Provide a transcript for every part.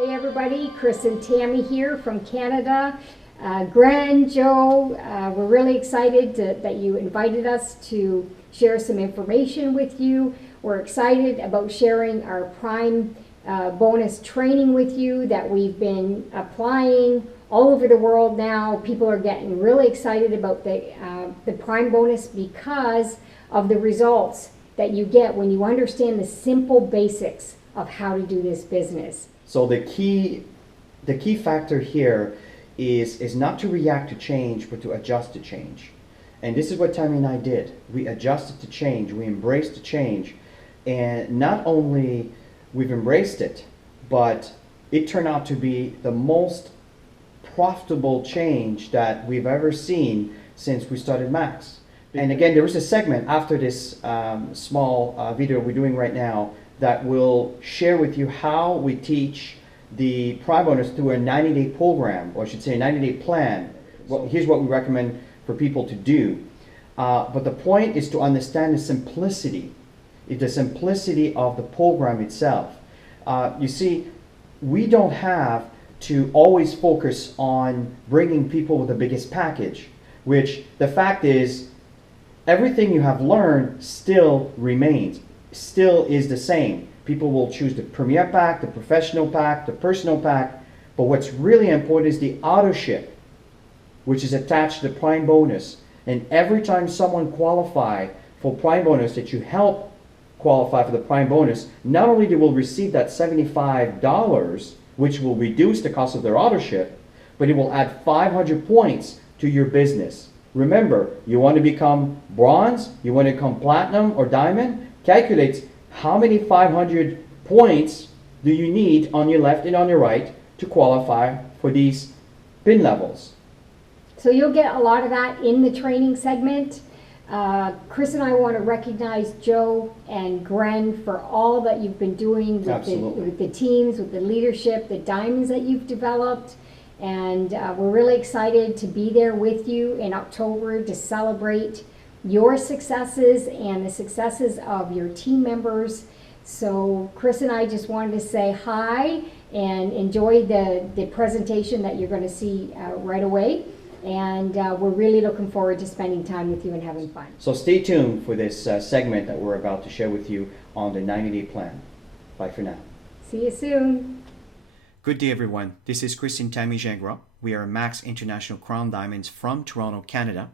Hey everybody, Chris and Tammy here from Canada. Gren and Jho, we're really excited that you invited us to share some information with you. We're excited about sharing our Prime bonus training with you that we've been applying all over the world now. People are getting really excited about the Prime bonus because of the results that you get when you understand the simple basics of how to do this business. So the key factor here is not to react to change, but to adjust to change. And this is what Tammy and I did. We adjusted to change. We embraced the change. And not only we've embraced it, but it turned out to be the most profitable change that we've ever seen since we started Max. And again, there is a segment after this small video we're doing right now that will share with you how we teach the Prime bonus through a 90-day program, or I should say a 90-day plan. Well, here's what we recommend for people to do. But the point is to understand the simplicity of the program itself. You see, we don't have to always focus on bringing people with the biggest package, which the fact is, everything you have learned still remains, still is the same. People will choose the Premier Pack, the Professional Pack, the Personal Pack, but what's really important is the auto ship, which is attached to the Prime bonus. And every time someone qualifies for Prime bonus, that you help qualify for the Prime bonus, not only they will receive that $75, which will reduce the cost of their auto ship, but it will add 500 points to your business. Remember, you want to become bronze, you want to become platinum or diamond, calculate how many 500 points do you need on your left and on your right to qualify for these pin levels. So you'll get a lot of that in the training segment. Chris and I want to recognize Jho and Gren for all that you've been doing with the teams, with the leadership, the diamonds that you've developed. And we're really excited to be there with you in October to celebrate your successes and the successes of your team members. So Chris and I just wanted to say hi and enjoy the presentation that you're going to see right away. And we're really looking forward to spending time with you and having fun. So stay tuned for this segment that we're about to share with you on the 90-day plan. Bye for now. See you soon. Good day, everyone. This is Chris and Tammy Gingras. We are Max International Crown Diamonds from Toronto, Canada.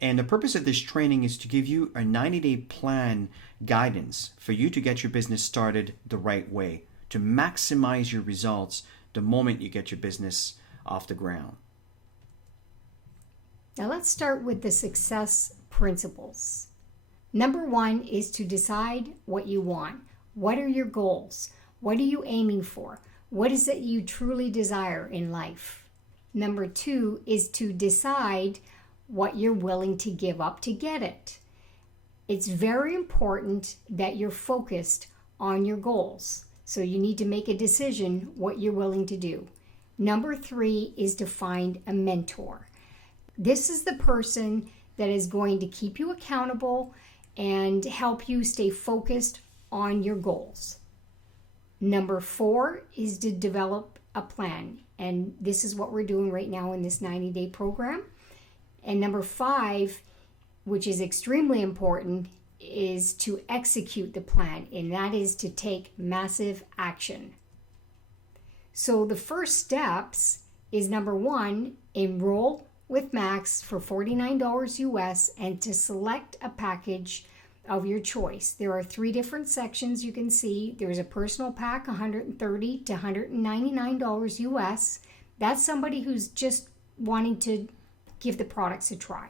And the purpose of this training is to give you a 90-day plan guidance for you to get your business started the right way, to maximize your results the moment you get your business off the ground. Now let's start with the success principles. Number one is to decide what you want. What are your goals? What are you aiming for? What is it you truly desire in life? Number two is to decide what you're willing to give up to get it. It's very important that you're focused on your goals. So you need to make a decision what you're willing to do. Number three is to find a mentor. This is the person that is going to keep you accountable and help you stay focused on your goals. Number four is to develop a plan. And this is what we're doing right now in this 90-day program. And number five, which is extremely important, is to execute the plan. And that is to take massive action. So the first steps is number one, enroll with Max for $49 US and to select a package of your choice. There are three different sections you can see. There's a personal pack, $130 to $199 US. That's somebody who's just wanting to give the products a try.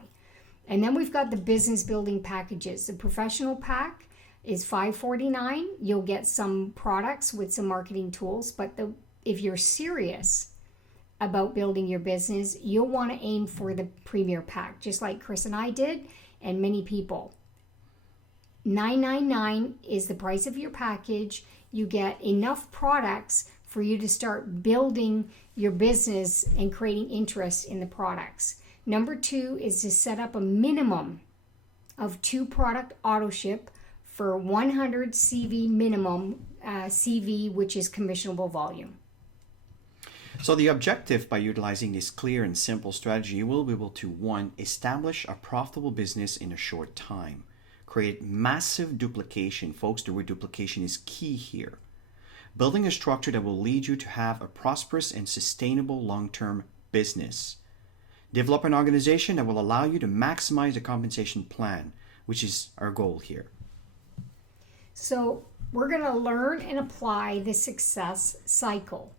And then we've got the business building packages. The professional pack is $549. You'll get some products with some marketing tools, but if you're serious about building your business, you'll want to aim for the premier pack, just like Chris and I did, and many people. $999 is the price of your package. You get enough products for you to start building your business and creating interest in the products. Number two is to set up a minimum of 2 product auto ship for 100 CV minimum, CV, which is commissionable volume. So the objective by utilizing this clear and simple strategy, you will be able to, one, establish a profitable business in a short time. Create massive duplication. Folks, the word duplication is key here. Building a structure that will lead you to have a prosperous and sustainable long-term business. Develop an organization that will allow you to maximize the compensation plan, which is our goal here. So we're going to learn and apply the success cycle.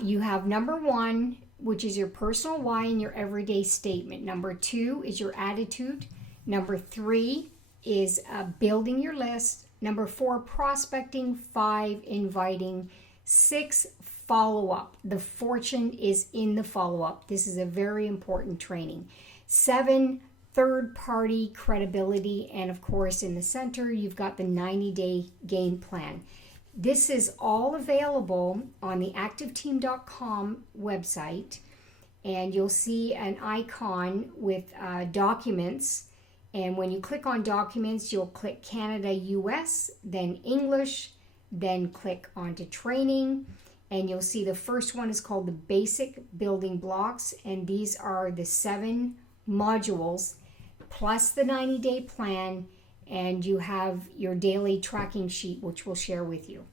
You have number one, which is your personal why and your everyday statement. Number two is your attitude. Number three is building your list. Number four, prospecting. Five, inviting. Six, follow up. The fortune is in the follow up. This is a very important training. Seven, third party credibility. And of course, in the center, you've got the 90-day game plan. This is all available on the activeteam.com website, and you'll see an icon with documents. And when you click on documents, you'll click Canada, US, then English, then click onto training. And you'll see the first one is called the basic building blocks. And these are the 7 modules plus the 90-day plan. And you have your daily tracking sheet, which we'll share with you.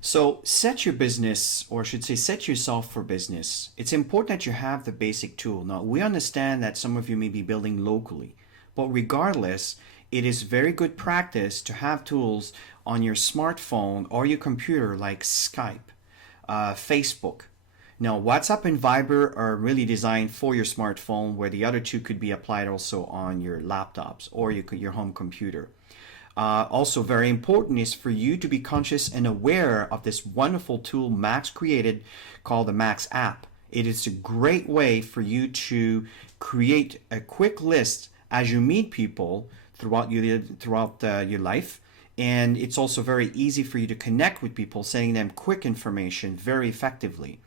So set your business, or I should say set yourself for business. It's important that you have the basic tool. Now, we understand that some of you may be building locally, but regardless, it is very good practice to have tools on your smartphone or your computer like Skype, Facebook. Now, WhatsApp and Viber are really designed for your smartphone, where the other two could be applied also on your laptops or your home computer. Also very important is for you to be conscious and aware of this wonderful tool Max created called the Max app. It is a great way for you to create a quick list as you meet people throughout your life. And it's also very easy for you to connect with people, sending them quick information very effectively.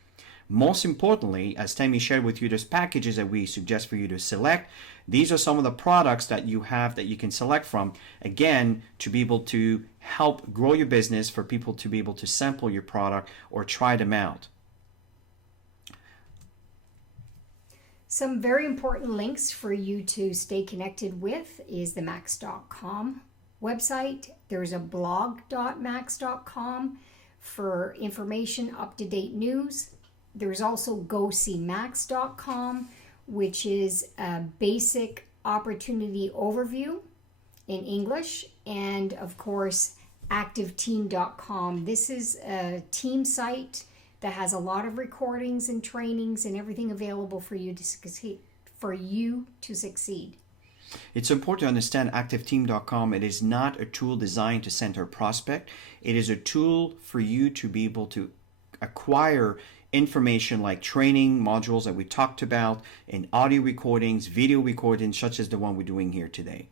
Most importantly, as Tammy shared with you, there's packages that we suggest for you to select. These are some of the products that you have that you can select from, again, to be able to help grow your business, for people to be able to sample your product or try them out. Some very important links for you to stay connected with is the max.com website. There's a blog.max.com for information, up-to-date news. There's also gocmax.com, which is a basic opportunity overview in English. And of course, activeteam.com. This is a team site that has a lot of recordings and trainings and everything available for you to succeed. It's important to understand activeteam.com. It is not a tool designed to center prospect. It is a tool for you to be able to acquire information like training modules that we talked about, and audio recordings, video recordings, such as the one we're doing here today.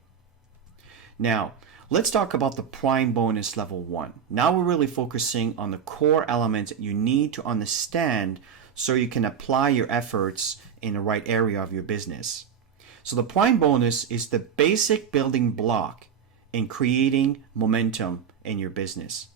Now, let's talk about the Prime Bonus Level 1. Now we're really focusing on the core elements that you need to understand so you can apply your efforts in the right area of your business. So the Prime Bonus is the basic building block in creating momentum in your business.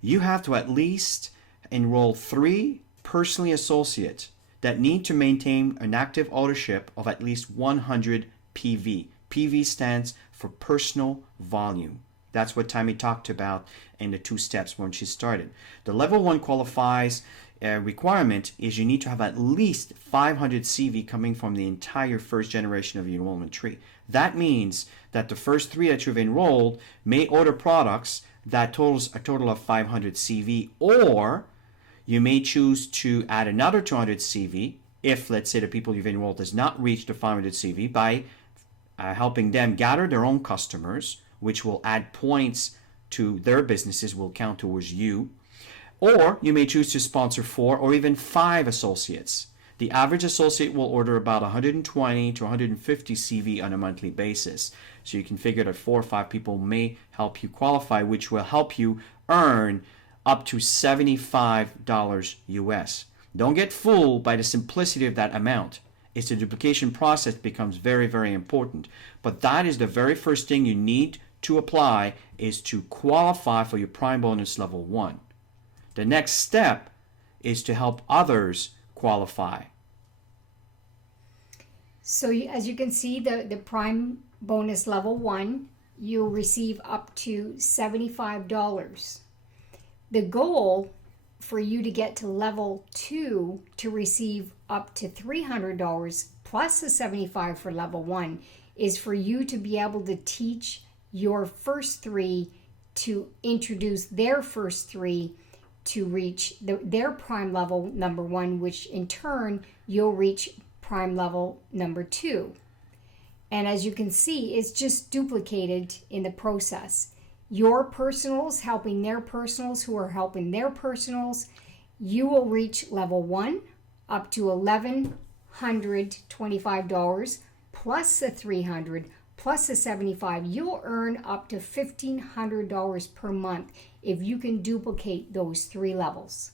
You have to at least enroll 3 personally associates that need to maintain an active ownership of at least 100 PV. PV stands for personal volume. That's what Tammy talked about in the 2 steps when she started. The level 1 qualifies requirement is you need to have at least 500 CV coming from the entire first generation of your enrollment tree. That means that the first 3 that you've enrolled may order products that totals a total of 500 CV, or you may choose to add another 200 CV if, let's say, the people you've enrolled does not reach the 500 CV by helping them gather their own customers, which will add points to their businesses, will count towards you. Or you may choose to sponsor 4 or even 5 associates. The average associate will order about 120 to 150 CV on a monthly basis. So you can figure that 4 or 5 people may help you qualify, which will help you earn up to $75 US. Don't get fooled by the simplicity of that amount. It's the duplication process that becomes very, very important. But that is the very first thing you need to apply, is to qualify for your Prime Bonus Level 1. The next step is to help others qualify. So as you can see, the Prime bonus level 1, you'll receive up to $75. The goal for you to get to level 2 to receive up to $300 plus the 75 for level 1 is for you to be able to teach your first 3 to introduce their first 3 to reach their prime level number 1, which in turn you'll reach prime level number 2. And as you can see, it's just duplicated in the process. Your personals helping their personals who are helping their personals, you will reach level 1 up to $1,125 plus the $300 plus the $75. You'll earn up to $1,500 per month if you can duplicate those 3 levels.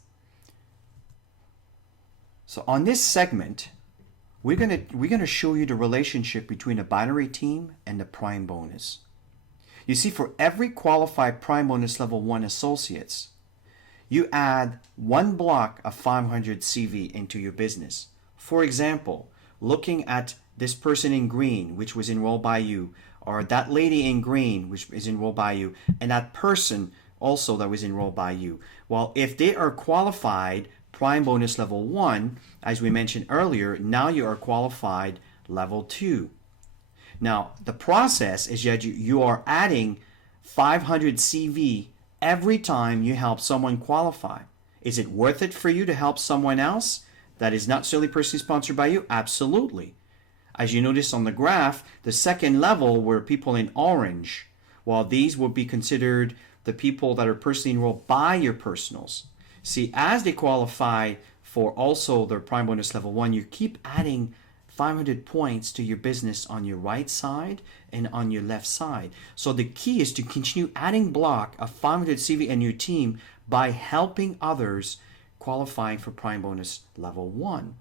So on this segment, we're gonna show you the relationship between a binary team and the prime bonus. You see, for every qualified prime bonus level 1 associates, you add 1 block of 500 CV into your business. For example, looking at this person in green, which was enrolled by you, or that lady in green, which is enrolled by you, and that person also that was enrolled by you. Well, if they are qualified prime bonus level 1, as we mentioned earlier, now you are qualified level 2. Now, the process is that you are adding 500 CV every time you help someone qualify. Is it worth it for you to help someone else that is not solely personally sponsored by you? Absolutely. As you notice on the graph, the second level were people in orange, while these would be considered the people that are personally enrolled by your personals. See, as they qualify for also their prime bonus level 1, you keep adding 500 points to your business on your right side and on your left side. So the key is to continue adding block of 500 CV in your team by helping others qualifying for prime bonus level 1.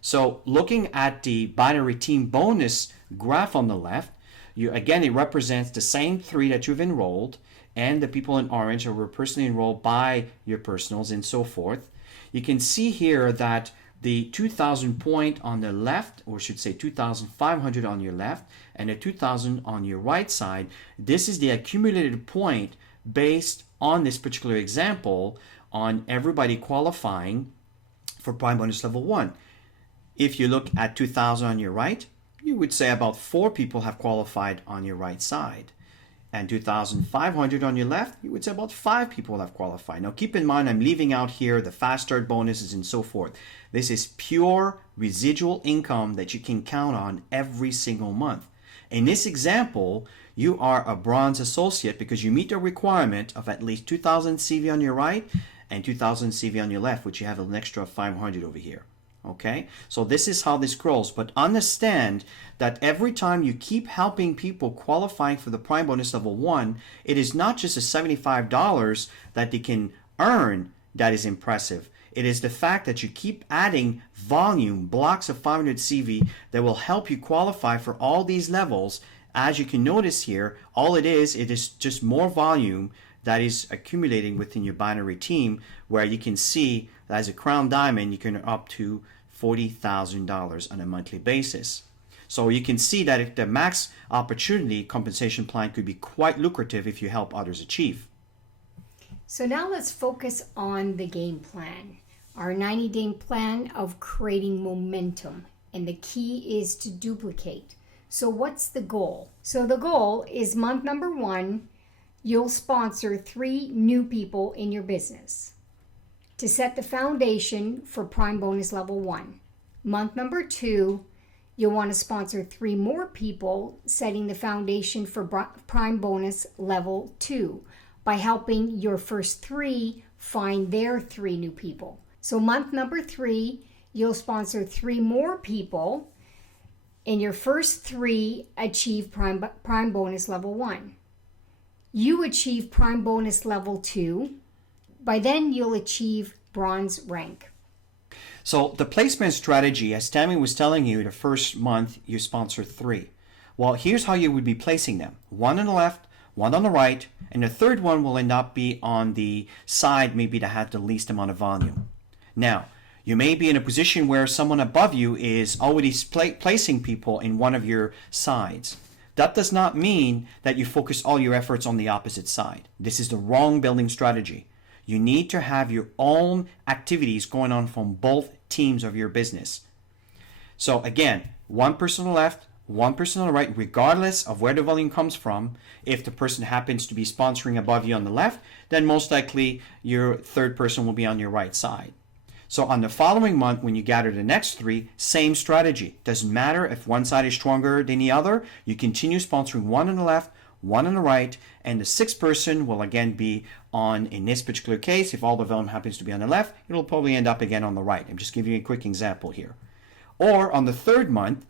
So looking at the binary team bonus graph on the left, it represents the same 3 that you've enrolled, and the people in orange were personally enrolled by your personals and so forth. You can see here that the 2,000 point on the left, or should say 2,500 on your left, and the 2,000 on your right side, this is the accumulated point based on this particular example on everybody qualifying for prime bonus level 1. If you look at 2,000 on your right, you would say about 4 people have qualified on your right side. And 2,500 on your left, you would say about 5 people have qualified. Now keep in mind, I'm leaving out here the fast start bonuses and so forth. This is pure residual income that you can count on every single month. In this example, you are a bronze associate because you meet the requirement of at least 2,000 CV on your right and 2,000 CV on your left, which you have an extra 500 over here. Okay, so this is how this grows, but understand that every time you keep helping people qualifying for the prime bonus level 1, it is not just the $75 that they can earn that is impressive. It is the fact that you keep adding volume, blocks of 500 CV that will help you qualify for all these levels. As you can notice here, it is just more volume that is accumulating within your binary team, where you can see that as a crown diamond, you can earn up to $40,000 on a monthly basis. So you can see that if the max opportunity compensation plan could be quite lucrative if you help others achieve. So now let's focus on the game plan, our 90-day plan of creating momentum. And the key is to duplicate. So what's the goal? So the goal is month number 1, you'll sponsor 3 new people in your business to set the foundation for prime bonus level 1. Month number 2, you'll want to sponsor 3 more people, setting the foundation for prime bonus level 2 by helping your first 3 find their 3 new people. So month number 3, you'll sponsor 3 more people, and your first 3 achieve prime bonus level 1. You achieve prime bonus level 2. By then, you'll achieve bronze rank. So the placement strategy, as Tammy was telling you, the first month you sponsor 3. Well, here's how you would be placing them. 1 on the left, one on the right, and the third one will end up be on the side maybe that had the least amount of volume. Now, you may be in a position where someone above you is already placing people in one of your sides. That does not mean that you focus all your efforts on the opposite side. This is the wrong building strategy. You need to have your own activities going on from both teams of your business. So again, one person on the left, one person on the right, regardless of where the volume comes from. If the person happens to be sponsoring above you on the left, then most likely your third person will be on your right side. So on the following month, when you gather the next three, same strategy. Doesn't matter if one side is stronger than the other. You continue sponsoring one on the left, one on the right, and the sixth person will again be on, in this particular case, if all the volume happens to be on the left, it'll probably end up again on the right. I'm just giving you a quick example here. Or on the third month,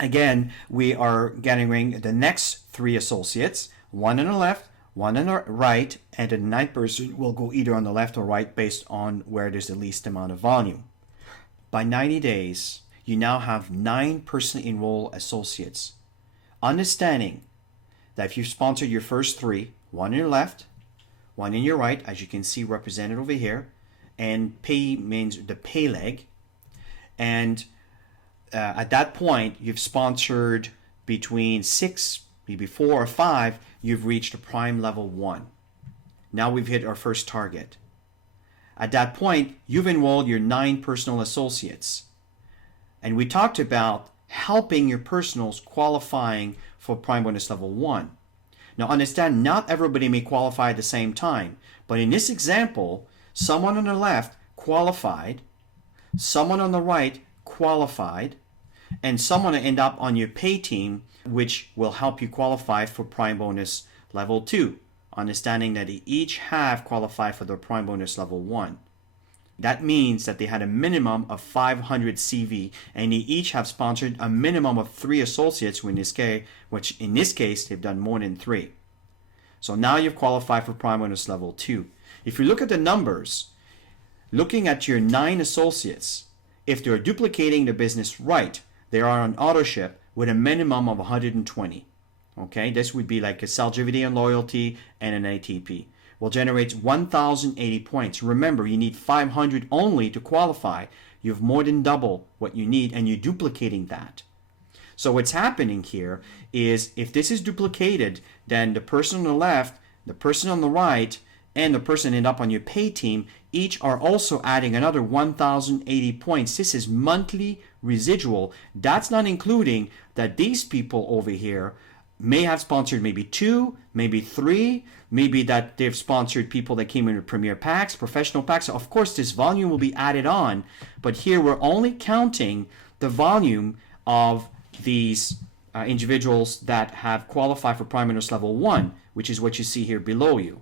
again, we are gathering the next three associates, one on the left, one on the right, and the ninth person will go either on the left or right based on where there's the least amount of volume. By 90 days, you now have 9 personally enrolled associates. Understanding that if you've sponsored your first three, one on your left, one on your right, as you can see represented over here, and pay means the pay leg, and at that point, you've sponsored between 6, maybe 4 or 5, you've reached a prime level 1. Now we've hit our first target. At that point, you've enrolled your 9 personal associates. And we talked about helping your personals qualifying for prime bonus level 1. Now understand, not everybody may qualify at the same time. But in this example, someone on the left qualified, someone on the right qualified, and someone will end up on your pay team, which will help you qualify for prime bonus level 2, understanding that they each have qualified for their prime bonus level 1. That means that they had a minimum of 500 CV, and they each have sponsored a minimum of 3 associates, which in this case they've done more than 3. So now you've qualified for prime bonus level 2. If you look at the numbers, looking at your 9 associates, if they're duplicating the business right, they are on auto ship with a minimum of 120. Okay, this would be like a Salgivity and Loyalty and an ATP. Will generate 1,080 points. Remember, you need 500 only to qualify. You have more than double what you need, and you're duplicating that. So what's happening here is, if this is duplicated, then the person on the left, the person on the right, and the person end up on your pay team, each are also adding another 1,080 points. This is monthly residual. That's not including that these people over here may have sponsored maybe 2, maybe 3, maybe that they've sponsored people that came in with premier packs, professional packs. So of course, this volume will be added on, but here we're only counting the volume of these individuals that have qualified for prime bonus level 1, which is what you see here below you.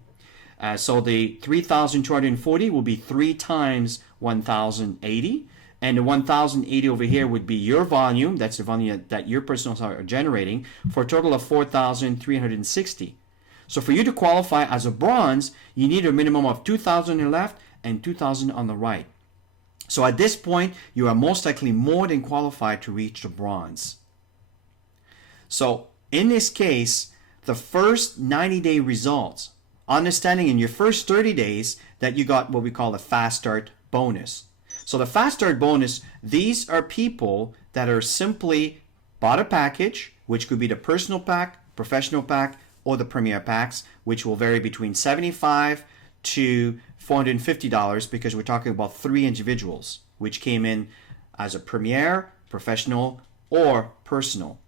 So the 3,240 will be 3 times 1,080. And the 1,080 over here would be your volume. That's the volume that your personals are generating, for a total of 4,360. So for you to qualify as a bronze, you need a minimum of 2,000 on the left and 2,000 on the right. So at this point, you are most likely more than qualified to reach the bronze. So in this case, the first 90-day results, understanding in your first 30 days that you got what we call a fast start bonus. So the fast start bonus, these are people that are simply bought a package, which could be the personal pack, professional pack, or the premier packs, which will vary between $75 to $450, because we're talking about 3 individuals, which came in as a premier, professional, or personal.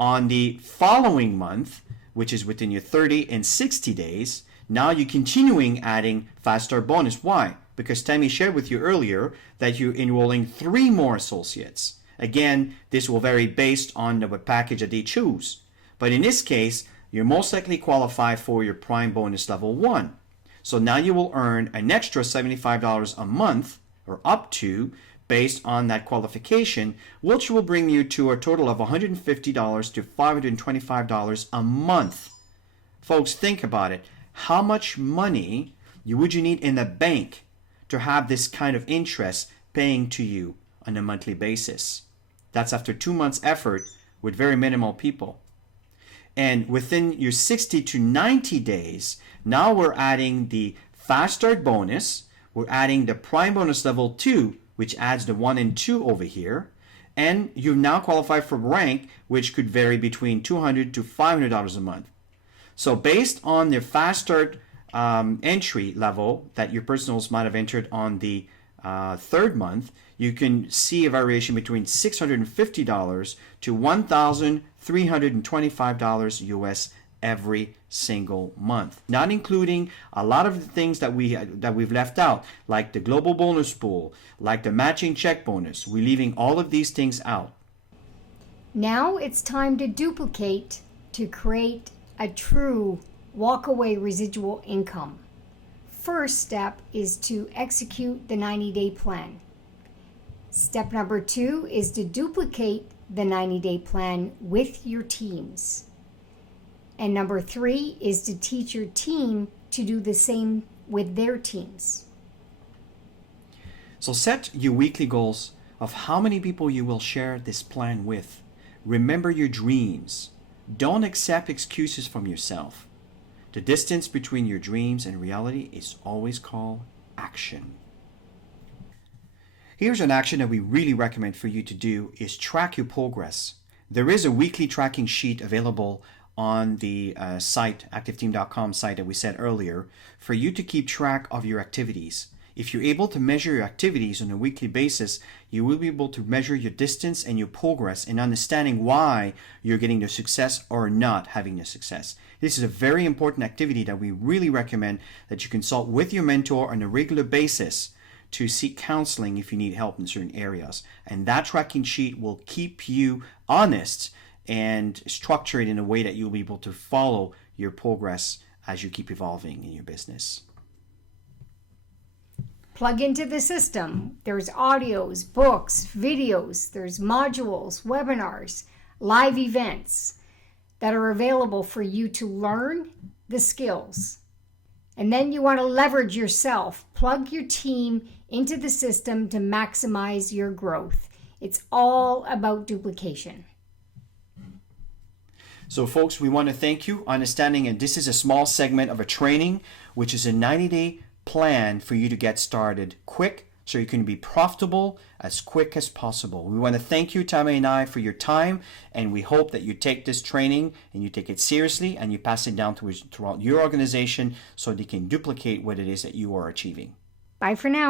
On the following month, which is within your 30 and 60 days, now you're continuing adding fast start bonus. Why? Because Tammy shared with you earlier that you're enrolling 3 more associates. Again, this will vary based on the package that they choose. But in this case, you're most likely qualified for your prime bonus level 1. So now you will earn an extra $75 a month, or up to, based on that qualification, which will bring you to a total of $150 to $525 a month. Folks, think about it. How much money would you need in the bank to have this kind of interest paying to you on a monthly basis? That's after 2 months effort with very minimal people. And within your 60 to 90 days, now we're adding the Fast Start bonus. We're adding the Prime bonus level 2, which adds the 1 and 2 over here. And you've now qualified for rank, which could vary between $200 to $500 a month. So based on the Fast Start entry level that your personals might have entered on the third month, you can see a variation between $650 to $1,325 US every single month, not including a lot of the things that we've left out, like the global bonus pool, like the matching check bonus. We're leaving all of these things out. Now it's time to duplicate to create a true walkaway residual income. First step is to execute the 90-day plan. Step number 2 is to duplicate the 90-day plan with your teams. And number 3 is to teach your team to do the same with their teams. So set your weekly goals of how many people you will share this plan with. Remember your dreams. Don't accept excuses from yourself. The distance between your dreams and reality is always called action. Here's an action that we really recommend for you to do is track your progress. There is a weekly tracking sheet available on the site, activeteam.com site that we said earlier, for you to keep track of your activities. If you're able to measure your activities on a weekly basis, you will be able to measure your distance and your progress and understanding why you're getting the success or not having the success. This is a very important activity that we really recommend that you consult with your mentor on a regular basis to seek counseling if you need help in certain areas. And that tracking sheet will keep you honest and structure it in a way that you'll be able to follow your progress as you keep evolving in your business. Plug into the system. There's audios, books, videos, there's modules, webinars, live events that are available for you to learn the skills. And then you want to leverage yourself. Plug your team into the system to maximize your growth. It's all about duplication. So folks, we want to thank you, understanding, and this is a small segment of a training, which is a 90-day plan for you to get started quick so you can be profitable as quick as possible. We want to thank you, Tammy and I, for your time, and we hope that you take this training and you take it seriously and you pass it down throughout your organization so they can duplicate what it is that you are achieving. Bye for now.